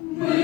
We